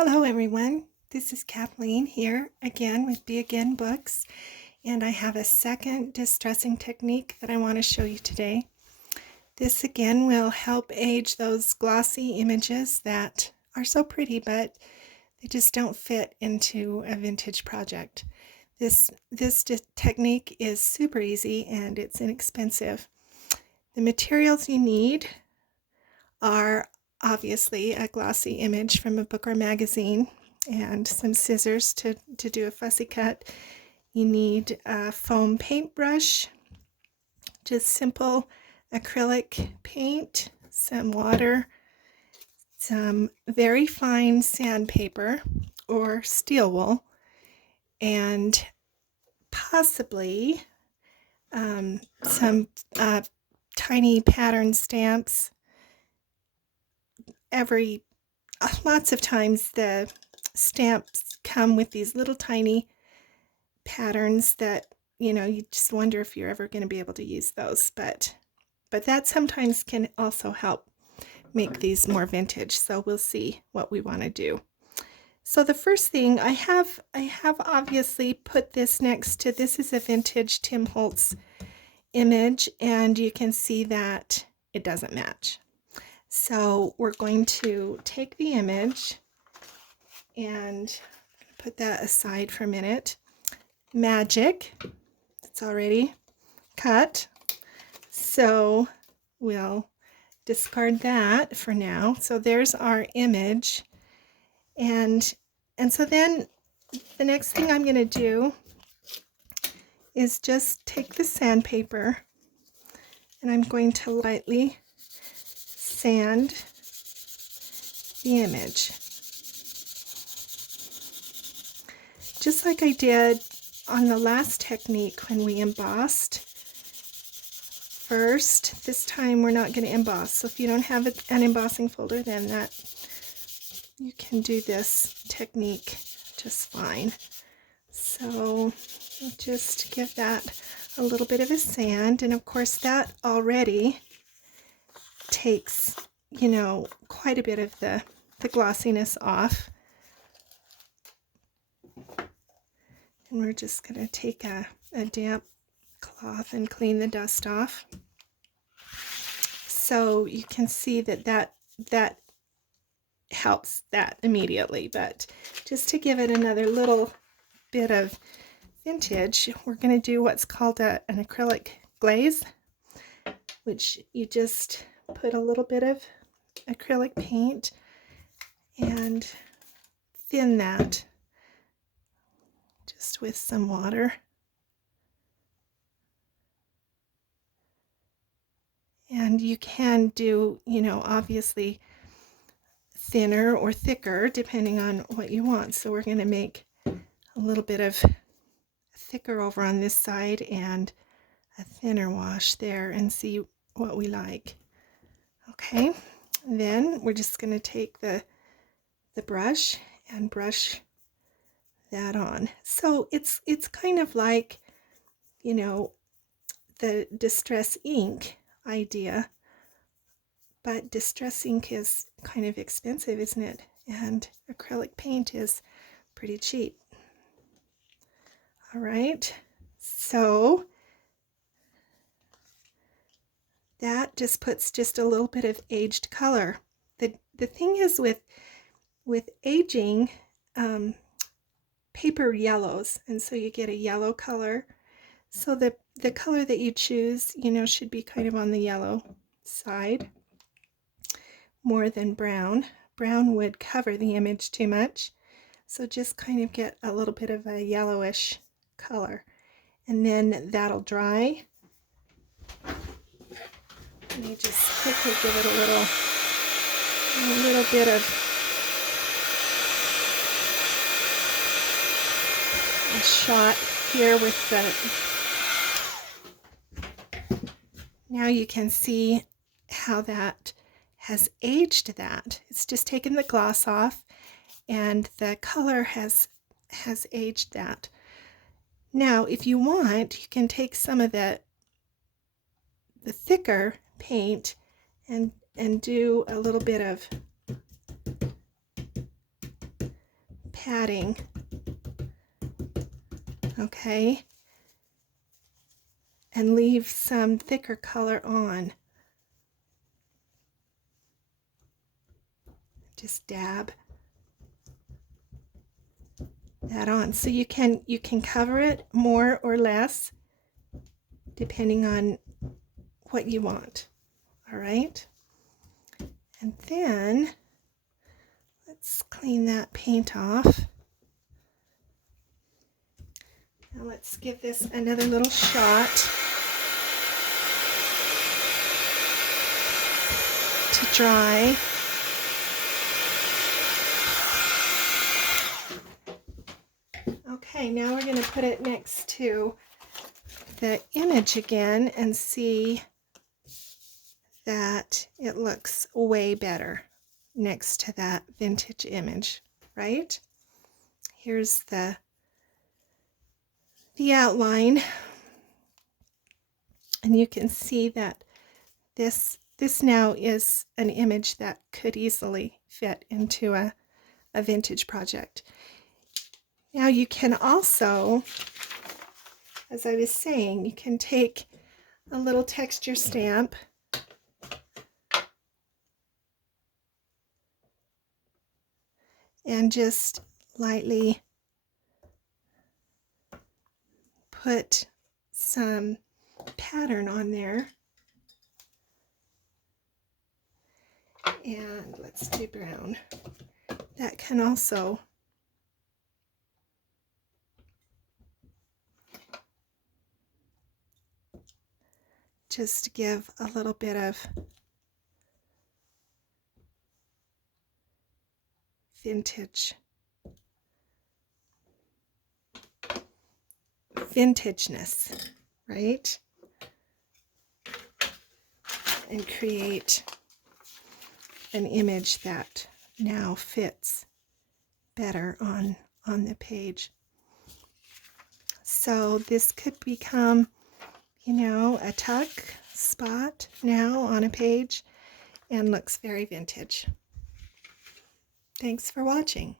Hello everyone, this is Kathleen here again with Be Again Books, and I have a second distressing technique that I want to show you today. This again will help age those glossy images that are so pretty but they just don't fit into a vintage project. This technique is super easy and it's inexpensive. The materials you need are obviously a glossy image from a book or magazine and some scissors to do a fussy cut. You need a foam paintbrush, just simple acrylic paint, some water, some very fine sandpaper or steel wool, and possibly some tiny pattern stamps. Lots of times the stamps come with these little tiny patterns that you just wonder if you're ever going to be able to use those, but that sometimes can also help make these more vintage. So we'll see what we want to do. So the first thing I have obviously put this next to, this is a vintage Tim Holtz image, and you can see that it doesn't match. So we're going to take the image and put that aside for a minute. Magic, it's already cut, so we'll discard that for now. So there's our image, and so then the next thing I'm going to do is just take the sandpaper and I'm going to lightly sand the image, just like I did on the last technique when we embossed first. This time we're not going to emboss, so if you don't have an embossing folder, then you can do this technique just fine. So just give that a little bit of a sand, and of course that already takes quite a bit of the glossiness off. And we're just going to take a damp cloth and clean the dust off. So you can see that helps that immediately, but just to give it another little bit of vintage, we're going to do what's called an acrylic glaze, which you just put a little bit of acrylic paint and thin that just with some water. And you can do, obviously thinner or thicker depending on what you want. So we're going to make a little bit of thicker over on this side and a thinner wash there and see what we like. Okay, then we're just going to take the brush and brush that on. So it's kind of like, the distress ink idea, but distress ink is kind of expensive, isn't it? And acrylic paint is pretty cheap. All right, so that just puts just a little bit of aged color. The thing is with aging, paper yellows, and so you get a yellow color. So the color that you choose, should be kind of on the yellow side more than brown. Brown would cover the image too much. So just kind of get a little bit of a yellowish color. And then that'll dry. Let me just quickly give it a little bit of a shot here with now you can see how that has aged that. It's just taken the gloss off and the color has aged that. Now if you want, you can take some of the thicker paint and do a little bit of padding, okay, and leave some thicker color on. Just dab that on. So you can cover it more or less depending on what you want. All right, and then let's clean that paint off. Now let's give this another little shot to dry. Okay, now we're going to put it next to the image again and see that it looks way better next to that vintage image, right? Here's the outline, and you can see that this now is an image that could easily fit into a vintage project. Now you can also, as I was saying, you can take a little texture stamp and just lightly put some pattern on there. And let's do brown. That can also just give a little bit of vintageness, right? And create an image that now fits better on the page. So this could become, you know, a tuck spot now on a page and looks very vintage. Thanks for watching.